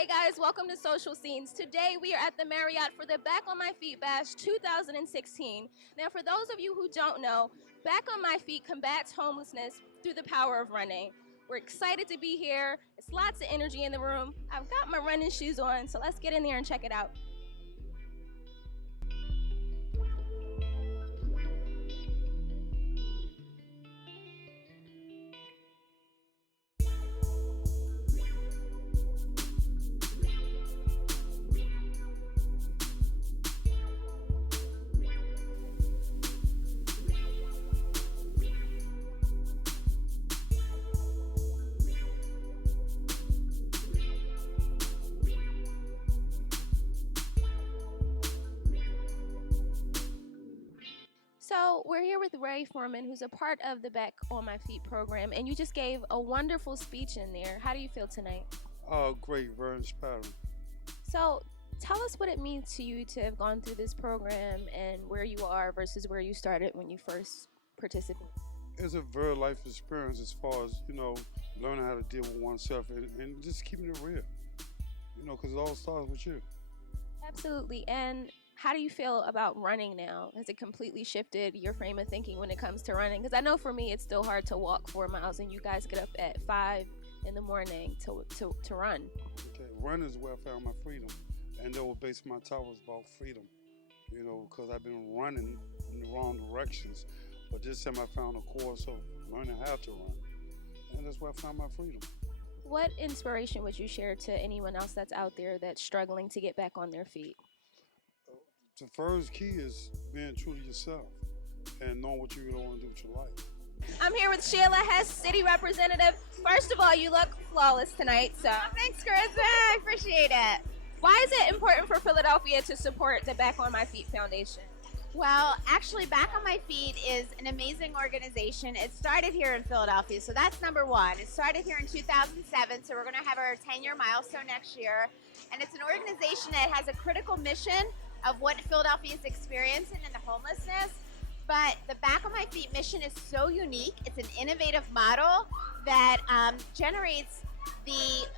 Hey guys, welcome to Social Scenes. Today we are at the Marriott for the Back on My Feet Bash 2016. Now for those of you who don't know, Back on My Feet combats homelessness through the power of running. We're excited to be here. It's lots of energy in the room. I've got my running shoes on, so let's get in there and check it out. So we're here with Foreman, who's a part of the Back on My Feet program, and you just gave a wonderful speech in there. How do you feel tonight? Oh, great, very inspiring. So tell us what it means to you to have gone through this program and where you are versus where you started when you first participated. It's a very life experience as far as, learning how to deal with oneself and just keeping it real, because it all starts with you. Absolutely. And how do you feel about running now? Has it completely shifted your frame of thinking when it comes to running? Because I know for me, it's still hard to walk 4 miles, and you guys get up at 5 in the morning to run. Okay, running is where I found my freedom. And the whole base of my talk was about freedom, because I've been running in the wrong directions. But this time I found a course of learning how to run. And that's where I found my freedom. What inspiration would you share to anyone else that's out there that's struggling to get back on their feet? The first key is being true to yourself and knowing what you really want to do with your life. I'm here with Sheila Hess, City Representative. First of all, you look flawless tonight, so. Oh, thanks, Chris. I appreciate it. Why is it important for Philadelphia to support the Back on My Feet Foundation? Well, actually, Back on My Feet is an amazing organization. It started here in Philadelphia, so that's number one. It started here in 2007, so we're going to have our 10-year milestone next year. And it's an organization that has a critical mission of what Philadelphia is experiencing in the homelessness. But the Back on My Feet mission is so unique. It's an innovative model that generates the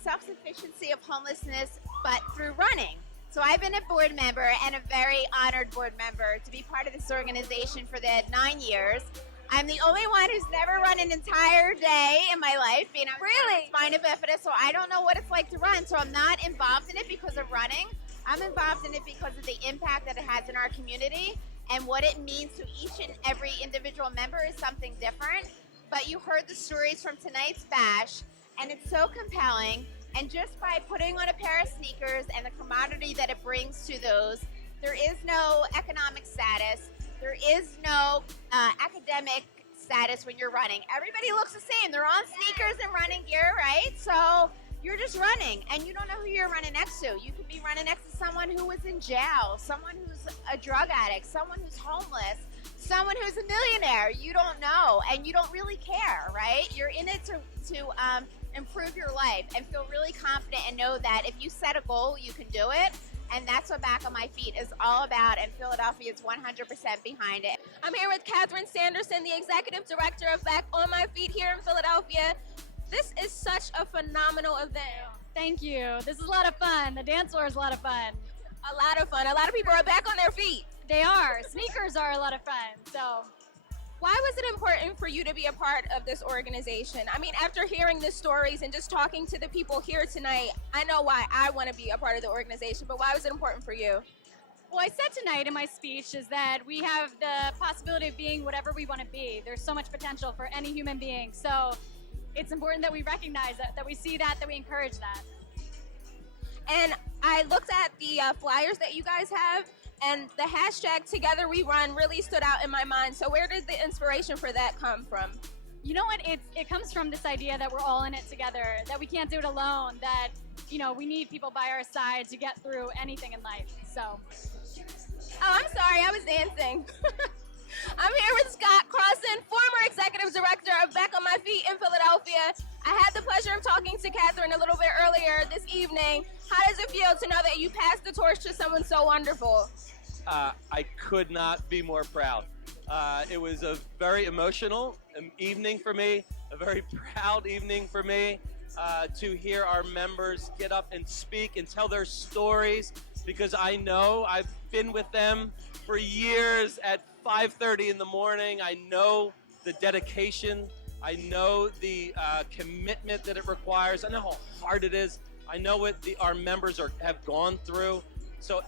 self-sufficiency of homelessness, but through running. So I've been a board member and a very honored board member to be part of this organization for the 9 years. I'm the only one who's never run an entire day in my life. Really? Spina bifida, so I don't know what it's like to run. So I'm not involved in it because of running. I'm involved in it because of the impact that it has in our community, and what it means to each and every individual member is something different. But you heard the stories from tonight's bash, and it's so compelling. And just by putting on a pair of sneakers and the commodity that it brings to those, there is no economic status. There is no academic status when you're running. Everybody looks the same. They're on sneakers and running gear, right? So you're just running, and you don't know who you're running next to. You could be running next to someone who was in jail, someone who's a drug addict, someone who's homeless, someone who's a millionaire. You don't know, and you don't really care, right? You're in it to improve your life and feel really confident and know that if you set a goal, you can do it. And that's what Back on My Feet is all about, and Philadelphia is 100% behind it. I'm here with Sanderson, the Executive Director of Back on My Feet here in Philadelphia. This is such a phenomenal event. Thank you. This is a lot of fun. The dance floor is a lot of fun. A lot of fun. A lot of people are back on their feet. They are. Sneakers are a lot of fun. So, why was it important for you to be a part of this organization? I mean, after hearing the stories and just talking to the people here tonight, I know why I want to be a part of the organization, but why was it important for you? well, I said tonight in my speech is that we have the possibility of being whatever we want to be. There's so much potential for any human being. So it's important that we recognize that we see that we encourage that. And I looked at the flyers that you guys have, and the hashtag Together We Run really stood out in my mind. So where did the inspiration for that come from? You know what? It comes from this idea that we're all in it together, that we can't do it alone, that, you know, we need people by our side to get through anything in life. So. Oh, I'm sorry, I was dancing. I'm here with Scott Crossan, former executive director of Back on My Feet in Philadelphia. I had the pleasure of talking to Catherine a little bit earlier this evening. How does it feel to know that you passed the torch to someone so wonderful? I could not be more proud. It was a very emotional evening for me, a very proud evening for me. to hear our members get up and speak and tell their stories, because I know I've been with them for years at 5:30 in the morning. I know the dedication. I know the commitment that it requires. I know how hard it is. I know what our members have gone through. So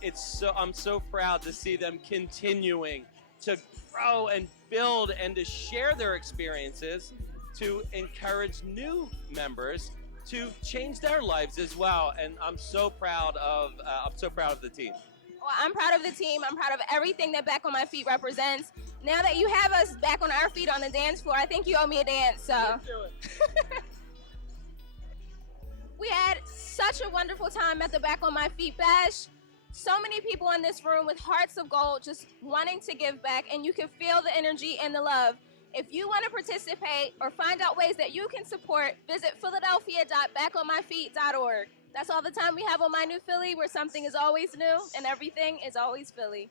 I'm so proud to see them continuing to grow and build and to share their experiences, to encourage new members to change their lives as well. And I'm so proud of the team. Well, I'm proud of the team. I'm proud of everything that Back on My Feet represents. Now that you have us back on our feet on the dance floor, I think you owe me a dance. So we had such a wonderful time at the Back on My Feet Bash. So many people in this room with hearts of gold just wanting to give back, and you can feel the energy and the love. If you want to participate or find out ways that you can support, visit philadelphia.backonmyfeet.org. That's all the time we have on My New Philly, where something is always new and everything is always Philly.